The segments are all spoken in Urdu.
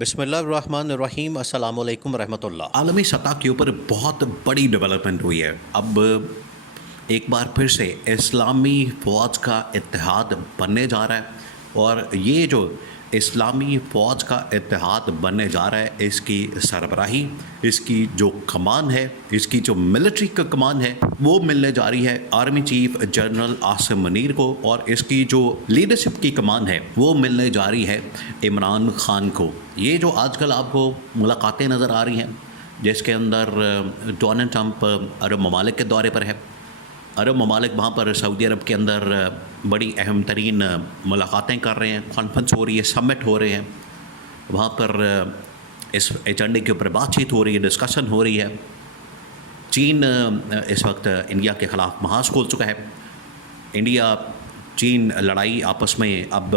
بسم اللہ الرحمن الرحیم، السلام علیکم ورحمۃ اللہ۔ عالمی سطح کے اوپر بہت بڑی ڈیولپمنٹ ہوئی ہے۔ اب ایک بار پھر سے اسلامی فوج کا اتحاد بننے جا رہا ہے، اور یہ جو اسلامی فوج کا اتحاد بننے جا رہا ہے، اس کی سربراہی، اس کی جو کمان ہے، اس کی جو ملٹری کا کمان ہے، وہ ملنے جا رہی ہے army chief general Asim Munir کو، اور اس کی جو لیڈرشپ کی کمان ہے وہ ملنے جا رہی ہے عمران خان کو۔ یہ جو آج کل آپ کو ملاقاتیں نظر آ رہی ہیں، جس کے اندر ڈونلڈ ٹرمپ عرب ممالک کے دورے پر ہے، عرب ممالک وہاں پر سعودی عرب کے اندر بڑی اہم ترین ملاقاتیں کر رہے ہیں، کانفرنس ہو رہی ہے، سمٹ ہو رہے ہیں، وہاں پر اس ایجنڈے کے اوپر بات چیت ہو رہی ہے، ڈسکشن ہو رہی ہے۔ چین اس وقت انڈیا کے خلاف محاذ کھول چکا ہے۔ انڈیا چین لڑائی آپس میں اب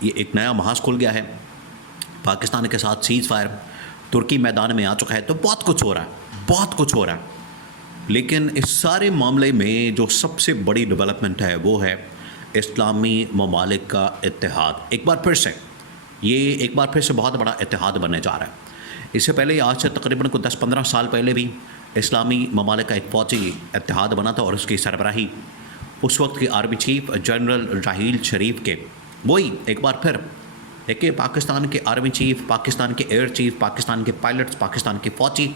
یہ ایک نیا محاذ کھل گیا ہے۔ پاکستان کے ساتھ سیز فائر ترکی میدان میں آ چکا ہے، تو بہت کچھ ہو رہا ہے، بہت کچھ ہو رہا ہے۔ لیکن اس سارے معاملے میں جو سب سے بڑی ڈیولپمنٹ ہے وہ ہے اسلامی ممالک کا اتحاد۔ ایک بار پھر سے بہت بڑا اتحاد بننے جا رہا ہے۔ اس سے پہلے آج سے تقریباً کوئی 10-15 سال پہلے بھی اسلامی ممالک کا ایک فوجی اتحاد بنا تھا، اور اس کی سربراہی اس وقت کی army chief general Raheel Sharif کے۔ وہی ایک بار پھر کہ پاکستان کے آرمی چیف، پاکستان کے ایئر چیف، پاکستان کے پائلٹس، پاکستان کے فوجی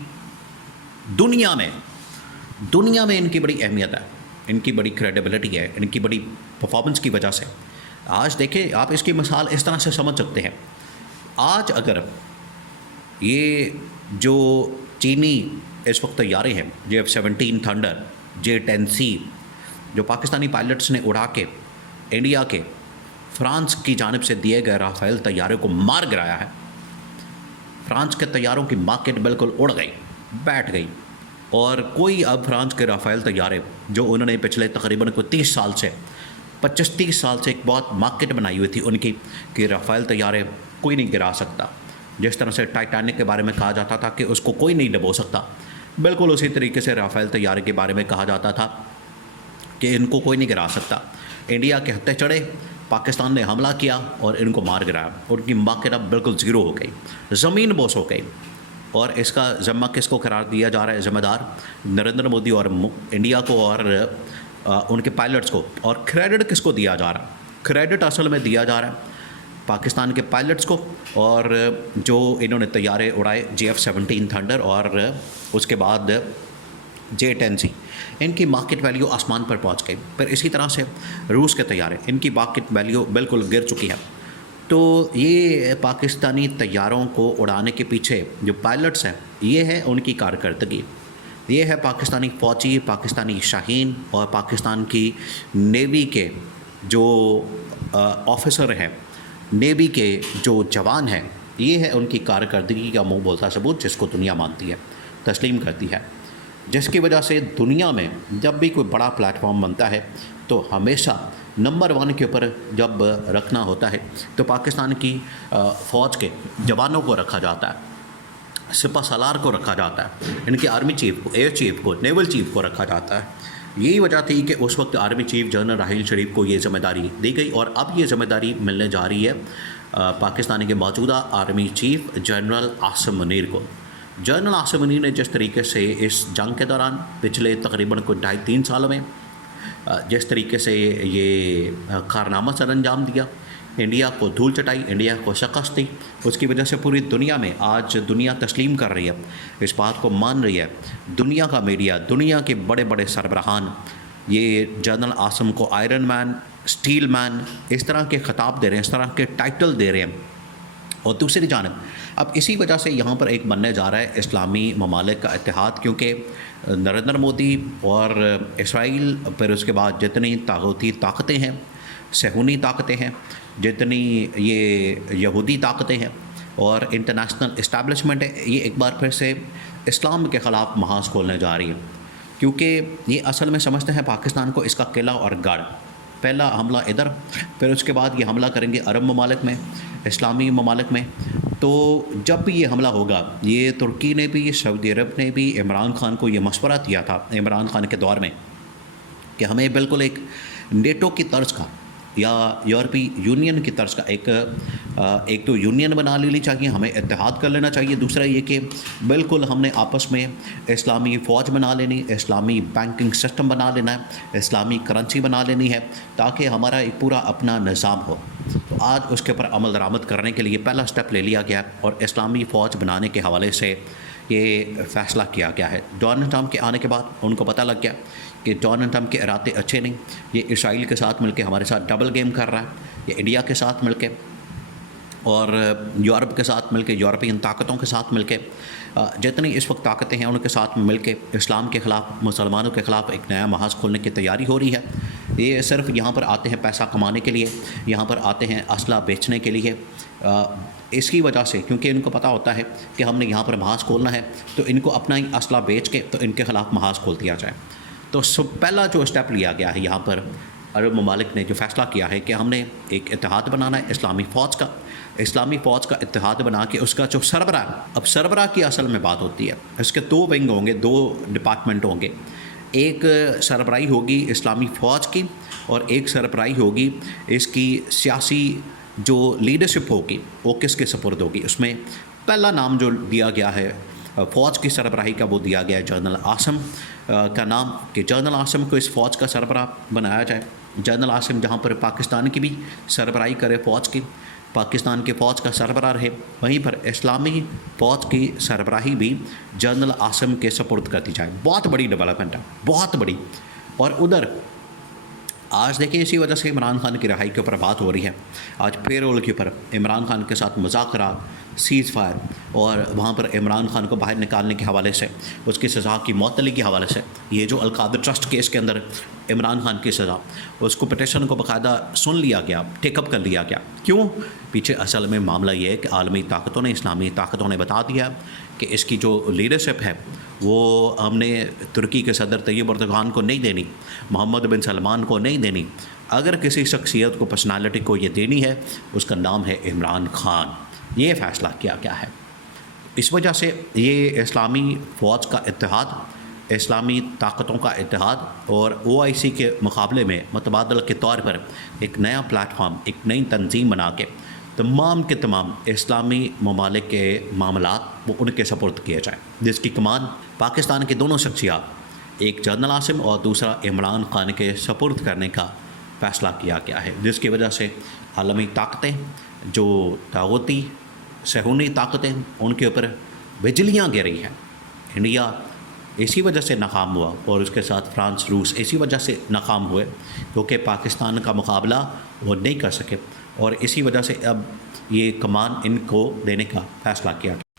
دنیا میں ان کی بڑی اہمیت ہے، ان کی بڑی کریڈیبلٹی ہے، ان کی بڑی پرفارمنس کی وجہ سے۔ آج دیکھیں، آپ اس کی مثال اس طرح سے سمجھ سکتے ہیں۔ آج اگر یہ جو چینی اس وقت طیارے ہیں، F-17 تھنڈر، J-10C، جو پاکستانی پائلٹس نے اڑا کے انڈیا کے فرانس کی جانب سے دیے گئے رافیل طیارے کو مار گرایا ہے، فرانس کے طیاروں کی مارکیٹ بالکل اڑ گئی، بیٹھ گئی، اور کوئی اب فرانس کے رافیل طیارے جو انہوں نے پچھلے تقریباً کوئی 25-30 سال سے ایک بہت مارکیٹ بنائی ہوئی تھی ان کی، کہ رافیل طیارے کوئی نہیں گرا سکتا۔ جس طرح سے ٹائٹینک کے بارے میں کہا جاتا تھا کہ اس کو کوئی نہیں ڈبو سکتا، بالکل اسی طریقے سے رافیل طیارے کے بارے میں کہا جاتا تھا کہ ان کو کوئی نہیں گرا سکتا۔ انڈیا کے ہتھے چڑھے، پاکستان نے حملہ کیا اور ان کو مار گرایا، ان کی مارکیٹ اب بالکل زیرو ہو گئی، زمین بوس ہو گئی۔ اور اس کا ذمہ کس کو قرار دیا جا رہا ہے؟ ذمہ دار نریندر مودی اور انڈیا کو اور ان کے پائلٹس کو۔ اور کریڈٹ کس کو دیا جا رہا ہے؟ کریڈٹ اصل میں دیا جا رہا ہے پاکستان کے پائلٹس کو، اور جو انہوں نے طیارے اڑائے F-17 تھنڈر اور اس کے بعد J-10C، ان کی مارکیٹ ویلیو آسمان پر پہنچ گئی۔ پھر اسی طرح سے روس کے طیارے، ان کی مارکیٹ ویلیو بالکل گر چکی ہے۔ تو یہ پاکستانی طیاروں کو اڑانے کے پیچھے جو پائلٹس ہیں، یہ ہے ان کی کارکردگی، یہ ہے پاکستانی فوجی، پاکستانی شاہین اور پاکستان کی نیوی کے جو آفیسر ہیں، نیوی کے جو جوان ہیں، یہ ہے ان کی کارکردگی کا منہ بولتا ثبوت، جس کو دنیا مانتی ہے، تسلیم کرتی ہے۔ جس کی وجہ سے دنیا میں جب بھی کوئی بڑا پلیٹ فارم بنتا ہے تو ہمیشہ نمبر 1 کے اوپر جب رکھنا ہوتا ہے تو پاکستان کی فوج کے جوانوں کو رکھا جاتا ہے، سپہ سالار کو رکھا جاتا ہے، ان کے آرمی چیف کو، ایئر چیف کو، نیول چیف کو رکھا جاتا ہے۔ یہی وجہ تھی کہ اس وقت army chief general Raheel Sharif کو یہ ذمہ داری دی گئی، اور اب یہ ذمہ داری ملنے جا رہی ہے پاکستان کے موجودہ army chief general Asim Munir کو۔ جنرل عاصم منیر نے جس طریقے سے اس جنگ کے دوران پچھلے تقریباً کوئی 2.5-3 سالوں میں جس طریقے سے یہ کارنامہ سر انجام دیا، انڈیا کو دھول چٹائی، انڈیا کو شکست دی، اس کی وجہ سے پوری دنیا میں آج دنیا تسلیم کر رہی ہے، اس بات کو مان رہی ہے دنیا کا میڈیا، دنیا کے بڑے بڑے سربراہان یہ جنرل عاصم کو آئرن مین، اسٹیل مین، اس طرح کے خطاب دے رہے ہیں، اس طرح کے ٹائٹل دے رہے ہیں۔ اور دوسری جانب اب اسی وجہ سے یہاں پر ایک بننے جا رہا ہے اسلامی ممالک کا اتحاد، کیونکہ نریندر مودی اور اسرائیل، پھر اس کے بعد جتنی طاغوتی طاقتیں ہیں، صہیونی طاقتیں ہیں، جتنی یہ یہودی طاقتیں ہیں اور انٹرنیشنل اسٹیبلشمنٹ ہے، یہ ایک بار پھر سے اسلام کے خلاف محاذ کھولنے جا رہی ہے، کیونکہ یہ اصل میں سمجھتے ہیں پاکستان کو اس کا قلعہ اور گڑھ۔ پہلا حملہ ادھر، پھر اس کے بعد یہ حملہ کریں گے عرب ممالک میں، اسلامی ممالک میں۔ تو جب بھی یہ حملہ ہوگا، یہ ترکی نے بھی، سعودی عرب نے بھی عمران خان کو یہ مشورہ دیا تھا عمران خان کے دور میں، کہ ہمیں بالکل ایک نیٹو کی طرز کا یا یورپی یونین کی طرز کا ایک تو یونین بنا لینی چاہیے، ہمیں اتحاد کر لینا چاہیے. دوسرا یہ کہ بالکل ہم نے آپس میں اسلامی فوج بنا لینی، اسلامی بینکنگ سسٹم بنا لینا ہے، اسلامی کرنسی بنا لینی ہے تاکہ ہمارا ایک پورا اپنا نظام ہو. تو آج اس کے اوپر عمل درآمد کرنے کے لیے پہلا سٹیپ لے لیا گیا اور اسلامی فوج بنانے کے حوالے سے یہ فیصلہ کیا گیا ہے. ڈونلڈ ٹرمپ کے آنے کے بعد ان کو پتہ لگ گیا کہ ڈونلڈ ٹرمپ کے ارادے اچھے نہیں، یہ اسرائیل کے ساتھ مل کے ہمارے ساتھ ڈبل گیم کر رہا ہے، یہ انڈیا کے ساتھ مل کے اور یورپ کے ساتھ مل کے، یورپین طاقتوں کے ساتھ مل کے، جتنی اس وقت طاقتیں ہیں ان کے ساتھ مل کے اسلام کے خلاف، مسلمانوں کے خلاف ایک نیا محاذ کھولنے کی تیاری ہو رہی ہے. یہ صرف یہاں پر آتے ہیں پیسہ کمانے کے لیے، یہاں پر آتے ہیں اسلحہ بیچنے کے لیے. اس کی وجہ سے کیونکہ ان کو پتہ ہوتا ہے کہ ہم نے یہاں پر محاذ کھولنا ہے تو ان کو اپنا ہی اسلحہ بیچ کے تو ان کے خلاف محاذ کھول دیا جائے. تو پہلا جو اسٹیپ لیا گیا ہے یہاں پر عرب ممالک نے جو فیصلہ کیا ہے کہ ہم نے ایک اتحاد بنانا ہے اسلامی فوج کا اتحاد بنا کے اس کا جو سربراہ، اب سربراہ کی اصل میں بات ہوتی ہے، اس کے 2 ونگ ہوں گے، 2 ڈپارٹمنٹ ہوں گے. ایک سربراہی ہوگی اسلامی فوج کی اور ایک سربراہی ہوگی اس کی سیاسی جو لیڈرشپ ہوگی وہ کس کے سپرد ہوگی. اس میں پہلا نام جو دیا گیا ہے فوج کی سربراہی کا وہ دیا گیا ہے جنرل عاصم کا نام، کہ جنرل عاصم کو اس فوج کا سربراہ بنایا جائے. جنرل عاصم جہاں پر پاکستان کی بھی سربراہی کرے، فوج کی، پاکستان کے فوج کا سربراہ رہے، وہیں پر اسلامی فوج کی سربراہی بھی جنرل عاصم کے سپرد کر دی جائے. بہت بڑی ڈیولپمنٹ ہے، بہت بڑی. اور ادھر آج دیکھیں اسی وجہ سے عمران خان کی رہائی کے اوپر بات ہو رہی ہے. آج پیرول کے اوپر عمران خان کے ساتھ مذاکرات، سیز فائر، اور وہاں پر عمران خان کو باہر نکالنے کے حوالے سے، اس کی سزا کی معطلی کے حوالے سے، یہ جو القادر ٹرسٹ کیس کے اندر عمران خان کی سزا، اس کو پٹیشن کو باقاعدہ سن لیا گیا، ٹیک اپ کر لیا گیا. کیوں؟ پیچھے اصل میں معاملہ یہ ہے کہ عالمی طاقتوں نے، اسلامی طاقتوں نے بتا دیا کہ اس کی جو لیڈرشپ ہے وہ ہم نے ترکی کے صدر طیب اردوغان کو نہیں دینی، محمد بن سلمان کو نہیں دینی. اگر کسی شخصیت کو، پرسنالٹی کو یہ دینی ہے، اس کا نام ہے عمران خان. یہ فیصلہ کیا گیا ہے. اس وجہ سے یہ اسلامی فوج کا اتحاد، اسلامی طاقتوں کا اتحاد اور OIC کے مقابلے میں متبادل کے طور پر ایک نیا پلیٹ فارم، ایک نئی تنظیم بنا کے تمام کے تمام اسلامی ممالک کے معاملات وہ ان کے سپرد کیے جائیں، جس کی کمان پاکستان کے دونوں شخصیات، ایک جنرل عاصم اور دوسرا عمران خان کے سپرد کرنے کا فیصلہ کیا گیا ہے. جس کی وجہ سے عالمی طاقتیں، جو طاغوتی صہیونی طاقتیں، ان کے اوپر بجلیاں گری ہیں. انڈیا اسی وجہ سے ناکام ہوا اور اس کے ساتھ فرانس، روس اسی وجہ سے ناکام ہوئے کیونکہ پاکستان کا مقابلہ وہ نہیں کر سکے، اور اسی وجہ سے اب یہ کمان ان کو دینے کا فیصلہ کیا گیا.